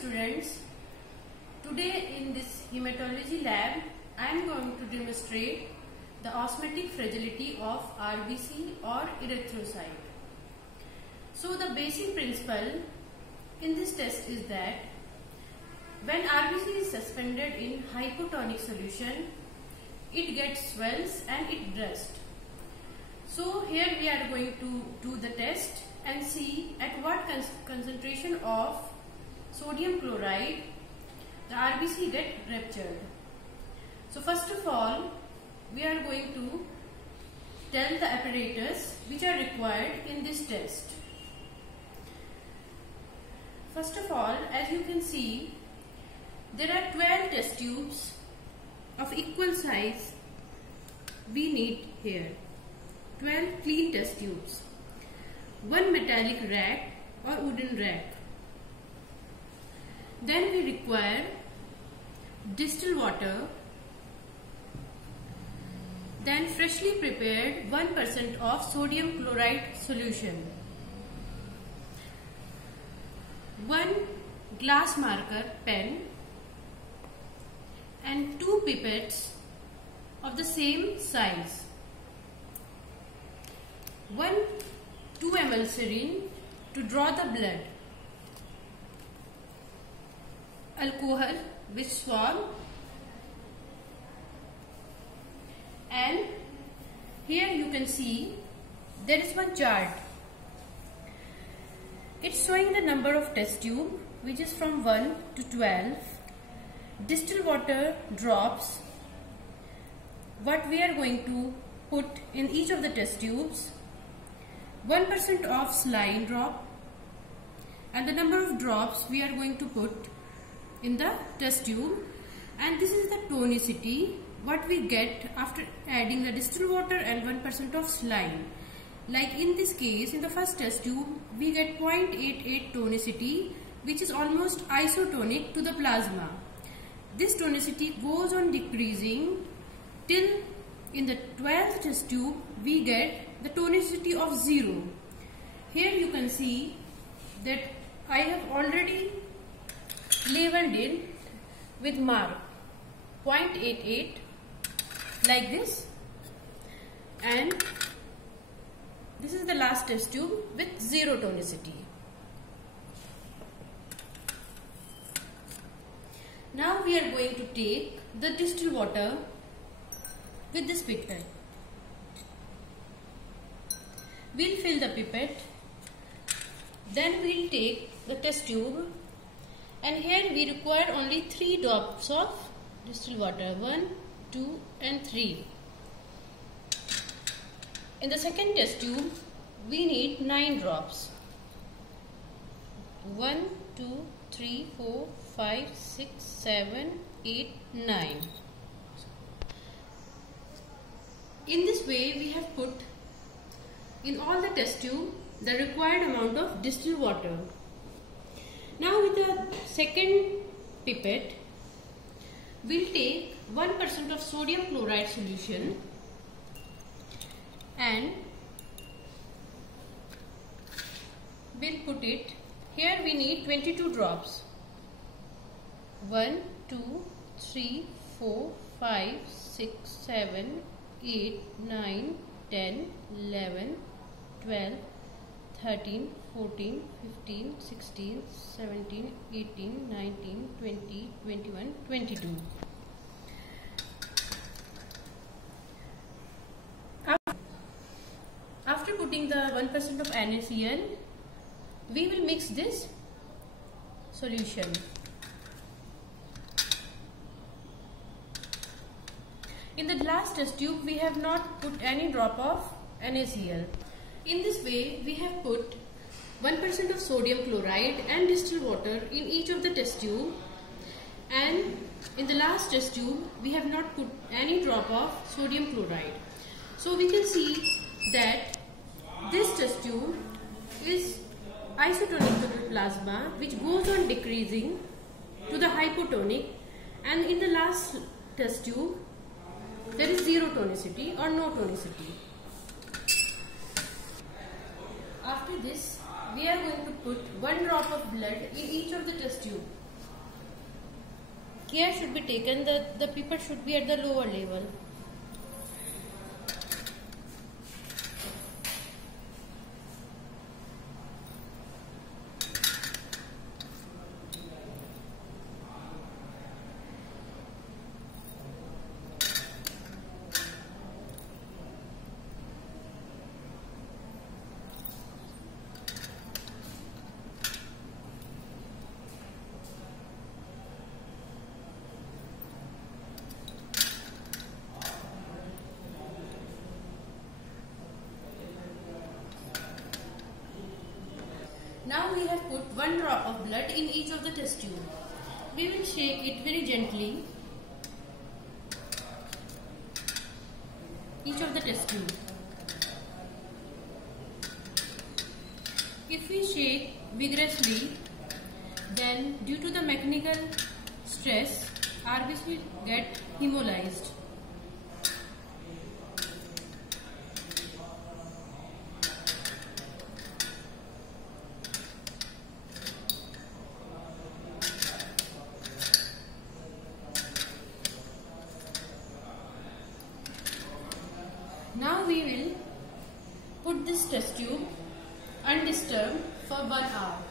students, today in this hematology lab I am going to demonstrate the osmotic fragility of RBC or erythrocyte. So the basic principle in this test is that when RBC is suspended in hypotonic solution, it gets swells and it bursts. So here we are going to do the test and see at what concentration of sodium chloride the RBC get ruptured. So first of all, we are going to tell the apparatus which are required in this test. First of all, as you can see, there are 12 test tubes of equal size we need here. 12 clean test tubes. One metallic rack or wooden rack. Then we require distilled water. Then freshly prepared 1% of sodium chloride solution. One glass marker pen and 2 pipettes of the same size. 1 2 ml syringe to draw the blood. Alcohol with swab, and here you can see there is one chart. It's showing the number of test tube, which is from 1 to 12. Distilled water drops, what we are going to put in each of the test tubes. 1% of saline drop, and the number of drops we are going to put in the test tube, and this is the tonicity what we get after adding the distilled water and 1% of saline. Like in this case, in the first test tube we get 0.88 tonicity, which is almost isotonic to the plasma. This tonicity goes on decreasing till in the 12th test tube we get the tonicity of 0. Here you can see that I have already labeled it with mark 0.88 like this, and this is the last test tube with 0 tonicity. Now we are going to take the distilled water with this pipette. We'll fill the pipette, then we'll take the test tube, and here we require only 3 drops of distilled water, 1, 2 and 3. In the second test tube we need 9 drops, 1, 2, 3, 4, 5, 6, 7, 8, 9. In this way we have put in all the test tube the required amount of distilled water. Now with the second pipette, we'll take 1% of sodium chloride solution and we'll put it, here we need 22 drops. 1, 2, 3, 4, 5, 6, 7, 8, 9, 10, 11, 12, 13, 14, 15, 16, 17, 18, 19, 20, 21, 22. After putting the 1% of NaCl, we will mix this solution. In the last test tube, we have not put any drop of NaCl. In this way, we have put 1% of sodium chloride and distilled water in each of the test tube, and in the last test tube, we have not put any drop of sodium chloride. So we can see that this test tube is isotonic to the plasma, which goes on decreasing to the hypotonic, and in the last test tube there is 0 tonicity or no tonicity. After this, we are going to put 1 drop of blood in each of the test tube. care should be taken that the pipette should be at the lower level. Now we have put 1 drop of blood in each of the test tube. We will shake it very gently, each of the test tube. If we shake vigorously, then due to the mechanical stress, RBCs will get hemolyzed. Now we will put this test tube undisturbed for 1 hour.